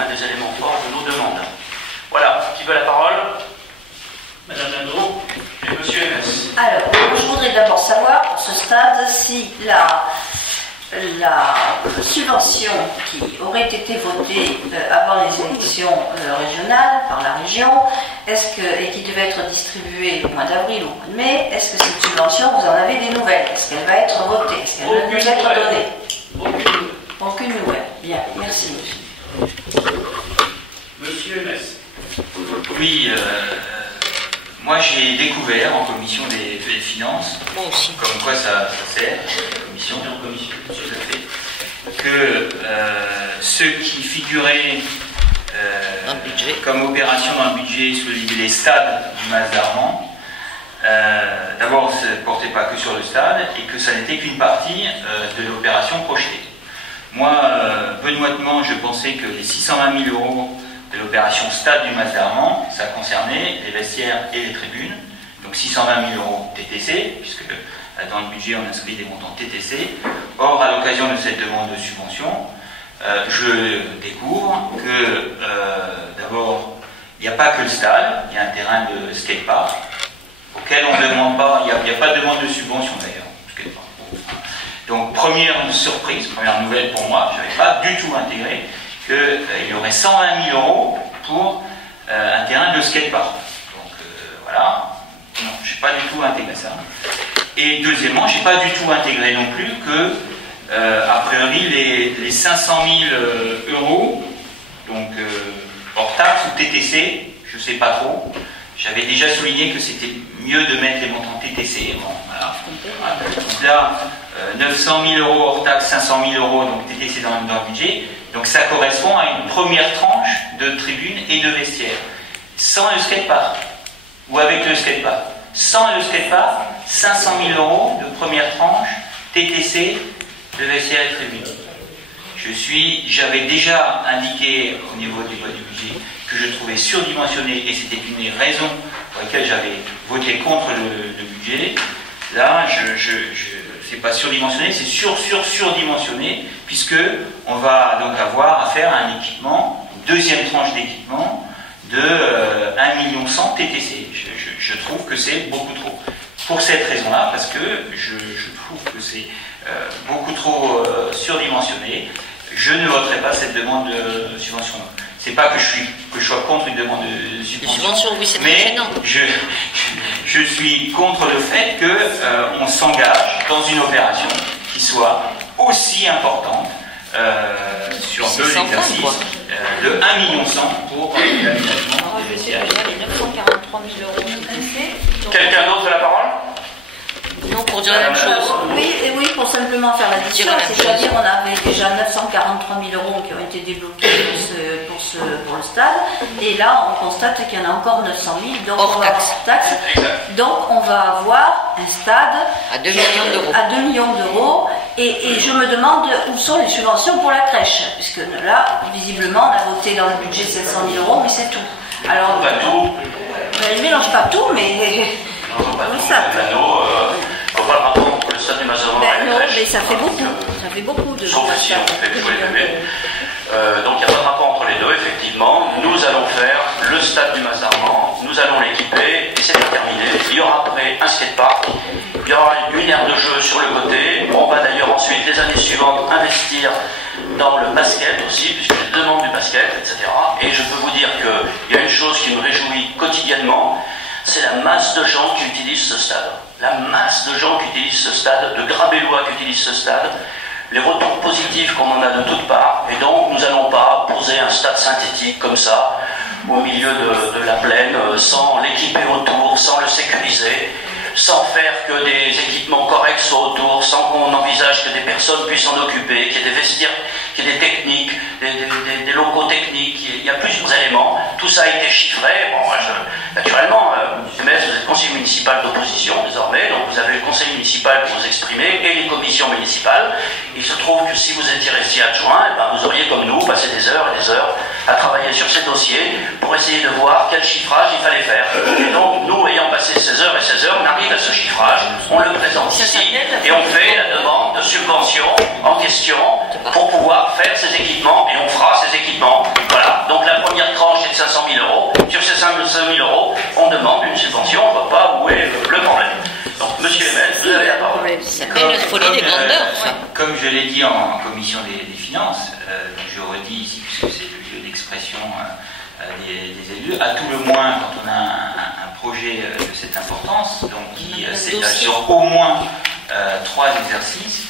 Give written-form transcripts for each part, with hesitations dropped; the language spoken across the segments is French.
l'un des éléments forts de nos demandes. Voilà, qui veut la parole? Madame Lando et Monsieur MS. Alors, je voudrais d'abord savoir, pour ce stade, si la subvention qui aurait été votée avant les élections régionales par la région, et qui devait être distribuée au mois d'avril ou au mois de mai, est-ce que cette subvention, vous en avez des nouvelles? Est-ce qu'elle va être votée? Est-ce qu'elle va nous être donnée? Aucune nouvelle. Bien, merci. Monsieur MS. Oui, moi j'ai découvert en commission des finances, comme quoi ça sert, commission, tout à fait, que ceux qui figuraient comme opération dans le budget sous les stades du Mas d'Armand, d'abord ne se portait pas que sur le stade et que ça n'était qu'une partie de l'opération projetée. Moi, benoîtement, je pensais que les 620 000 € de l'opération stade du Mas d'Armand, ça concernait les vestiaires et les tribunes, donc 620 000 € TTC, puisque dans le budget on inscrit des montants TTC. Or, à l'occasion de cette demande de subvention, je découvre que d'abord, il n'y a pas que le stade, il y a un terrain de skatepark auquel on ne demande pas, il n'y a pas de demande de subvention d'ailleurs. Donc première surprise, première nouvelle pour moi, je n'avais pas du tout intégré qu'il y aurait 120 000 € pour un terrain de skatepark. Donc voilà, non, je n'ai pas du tout intégré ça. Et deuxièmement, je n'ai pas du tout intégré non plus que, a priori, les 500 000 €, donc hors taxe ou TTC, je ne sais pas trop. J'avais déjà souligné que c'était mieux de mettre les montants TTC. Bon, voilà. Donc là, 900 000 € hors taxe, 500 000 €, donc TTC dans le budget. Donc ça correspond à une première tranche de tribunes et de vestiaires. Sans le skatepark, ou avec le skatepark. Sans le skatepark, 500 000 € de première tranche, TTC, de vestiaires et tribunes. J'avais déjà indiqué au niveau du vote du budget que je trouvais surdimensionné, et c'était une des raisons pour lesquelles j'avais voté contre le budget. Là, c'est pas surdimensionné, c'est surdimensionné, puisque on va donc avoir à faire un équipement, une deuxième tranche d'équipement de 1,1 million TTC. Je trouve que c'est beaucoup trop. Pour cette raison-là, parce que je trouve que c'est beaucoup trop surdimensionné, je ne voterai pas cette demande de subvention. C'est pas que je sois contre une demande de subvention, oui, mais je suis contre le fait qu'on s'engage dans une opération qui soit aussi importante sur deux exercices de 1,1 million pour l'aménagement des vestiaires. 943 000 € TTC. Quelqu'un d'autre a la parole? Non, pour dire la même chose. Oui, pour simplement faire l'addition, c'est-à-dire on avait déjà 943 000 € qui ont été débloqués pour le stade, et là on constate qu'il y en a encore 900 000 hors taxe. Donc on va avoir un stade à 2 millions d'euros. À 2 millions d'euros, et je me demande où sont les subventions pour la crèche, puisque là, visiblement, on a voté dans le budget 700 000 €, mais c'est tout. Alors, pas tout. Je ne mélange pas tout, mais oui, ça. On va le rapport entre le stade du Mas d'Armand et la crèche. Mais ça fait beaucoup. Ça fait beaucoup de. Sauf si on fait jouer les bébés. Donc il n'y a pas de rapport entre les deux, effectivement. Nous allons faire le stade du Mas d'Armand, nous allons l'équiper, et c'est pas terminé. Il y aura après un skatepark, il y aura une aire de jeu sur le côté. On va d'ailleurs ensuite, les années suivantes, investir dans le basket aussi, puisque je demande du basket, etc. Et je peux vous dire qu'il y a une chose qui me réjouit quotidiennement, c'est la masse de gens qui utilisent ce stade. La masse de gens qui utilisent ce stade, de Grabellois qui utilisent ce stade, les retours positifs qu'on en a de toutes parts, et donc nous n'allons pas poser un stade synthétique comme ça, au milieu de la plaine, sans l'équiper autour, sans le sécuriser, sans faire que des équipements corrects soient autour, sans qu'on envisage que des personnes puissent s'en occuper, qu'il y ait des vestiaires, qu'il y ait des techniques, des locaux techniques, il y a plusieurs éléments. Tout ça a été chiffré. Bon, moi, naturellement, vous êtes conseiller municipal d'opposition désormais, donc vous avez le conseil municipal pour vous exprimer et les commissions municipales. Il se trouve que si vous étiez resté adjoint, vous auriez comme nous passé des heures et des heures à travailler sur ces dossiers pour essayer de voir quel chiffrage il fallait faire. Et donc, nous, ayant passé 16 heures et 16 heures, on arrive à ce chiffrage, on le présente ici et on fait la demande de subvention en question pour pouvoir faire ces équipements, et on fera ces équipements. Voilà. 25 000 €, on demande une subvention, on ne voit pas où est le problème. Donc, monsieur Lemel, vous avez la parole. Mais la folie des grandeurs, ça. Comme je l'ai dit en commission des finances, je redis ici, puisque c'est le lieu d'expression des élus, à tout le moins, quand on a un projet de cette importance, donc qui s'étale sur au moins 3 exercices,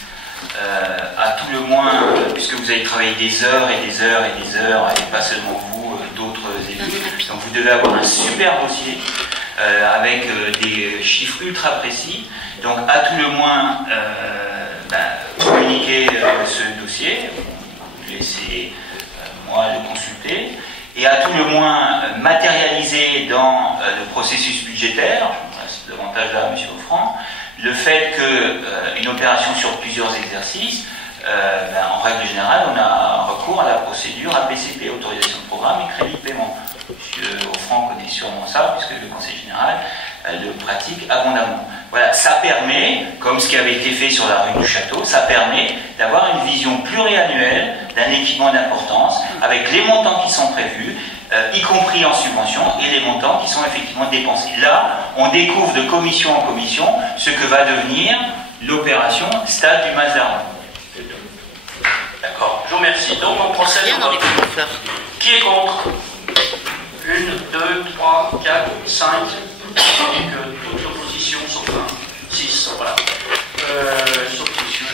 à tout le moins, puisque vous avez travaillé des heures et des heures et des heures, et pas seulement vous, d'autres élus, donc vous devez avoir un super dossier avec des chiffres ultra précis. Donc à tout le moins, communiquer ce dossier, vous laissez moi le consulter, et à tout le moins matérialiser dans le processus budgétaire, je passe davantage là à M. Offrand, le fait qu'une opération sur plusieurs exercices, en règle générale, on a recours à la procédure APCP, autorisation de programme et crédit de paiement. M. Offrand connaît sûrement ça, puisque le Conseil général le pratique abondamment. Voilà, ça permet, comme ce qui avait été fait sur la rue du Château, ça permet d'avoir une vision pluriannuelle d'un équipement d'importance, avec les montants qui sont prévus, y compris en subvention, et les montants qui sont effectivement dépensés. Là, on découvre de commission en commission ce que va devenir l'opération Stade du Mas-d'Armand. D'accord, je vous remercie. Donc on procède Rien au dans les vote. fleurs. Qui est contre? 1, 2, 3, 4, 5. Donc toute l'opposition sauf 1. 6, voilà. Sauf monsieur,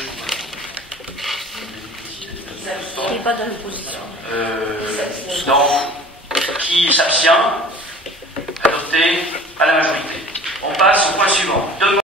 Il n'est pas dans l'opposition. donc, qui s'abstient? Adopté à la majorité.